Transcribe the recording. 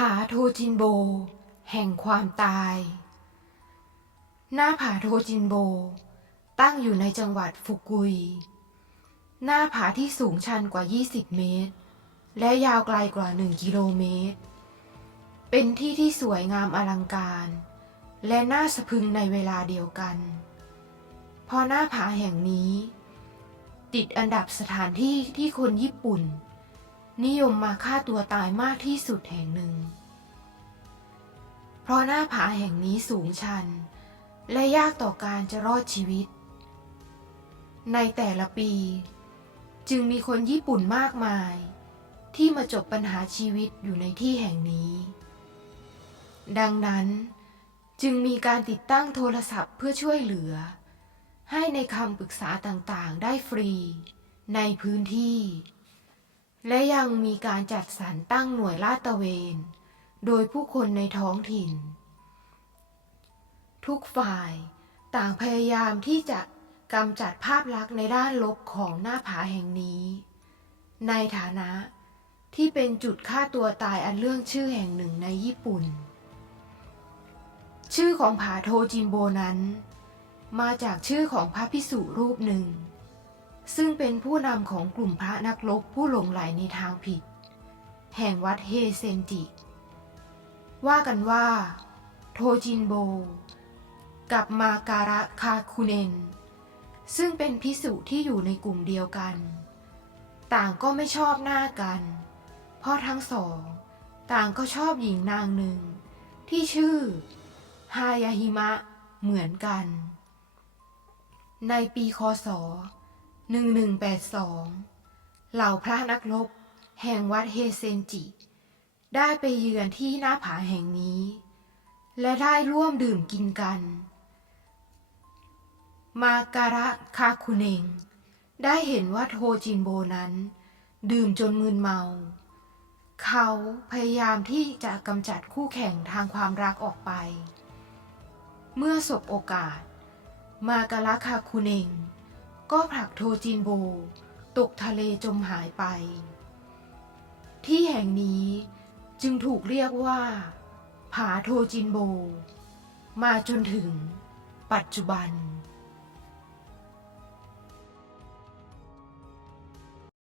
ผาโทจินโบ แห่งความตาย หน้าผาโทจินโบ ตั้งอยู่ในจังหวัดฟุกุย หน้าผาที่สูงชันกว่า 20 เมตร และยาวไกลกว่า 1 กิโลเมตร เป็นที่ที่สวยงามอลังการ และน่าสะพึงในเวลาเดียวกัน เพราะหน้าผาแห่งนี้ ติดอันดับสถานที่ที่คนญี่ปุ่น นิยมมาฆ่าตัวตายมากที่สุดแห่งหนึ่ง เพราะหน้าผาแห่งนี้สูงชัน และยากต่อการจะรอดชีวิต ในแต่ละปี จึงมีคนญี่ปุ่นมากมาย ที่มาจบปัญหาชีวิตอยู่ในที่แห่งนี้ ดังนั้นจึงมีการติดตั้งโทรศัพท์เพื่อช่วยเหลือ ให้ในคำปรึกษาต่างๆ ได้ฟรี ในพื้นที่ และยังมีการจัดสรรตั้งหน่วยลาดตระเวน โดยผู้คนในท้องถิ่น ทุกฝ่ายต่างพยายามที่จะกำจัดภาพลักษณ์ในด้านลบของหน้าผาแห่งนี้ ในฐานะที่เป็นจุดฆ่าตัวตายอันเรื่องชื่อแห่งหนึ่งในญี่ปุ่น ชื่อของผาโทจินโบนั้น มาจากชื่อของพระพิสุรูปหนึ่ง ซึ่งเป็นผู้นำของกลุ่มพระนักรบผู้หลงไหลในทางผิด แห่งวัดเฮเซนจิ ว่ากันว่า โทจินโบ กับมาการะคาคุเนน ซึ่งเป็นพิสุที่อยู่ในกลุ่มเดียวกัน ต่างก็ไม่ชอบหน้ากัน เพราะทั้งสอง ต่างก็ชอบหญิงนางหนึ่ง ที่ชื่อ ฮายาฮิมะเหมือนกัน ในปีคศ 1182 เหล่าพระนักรบแห่งวัดเฮเซนจิ ได้ไปเยือนที่หน้าผาแห่งนี้ และได้ร่วมดื่มกินกัน มาการะคาคุเนง ได้เห็นว่าโทจินโบนั้น ดื่มจนมึนเมา เขาพยายามที่จะกำจัดคู่แข่งทางความรักออกไป เมื่อสบโอกาส มาการะคาคุเนง ก็ผลักโทจินโบ ตกทะเลจมหายไป ที่แห่งนี้จึงถูกเรียกว่า ผาโทจินโบ มาจนถึงปัจจุบัน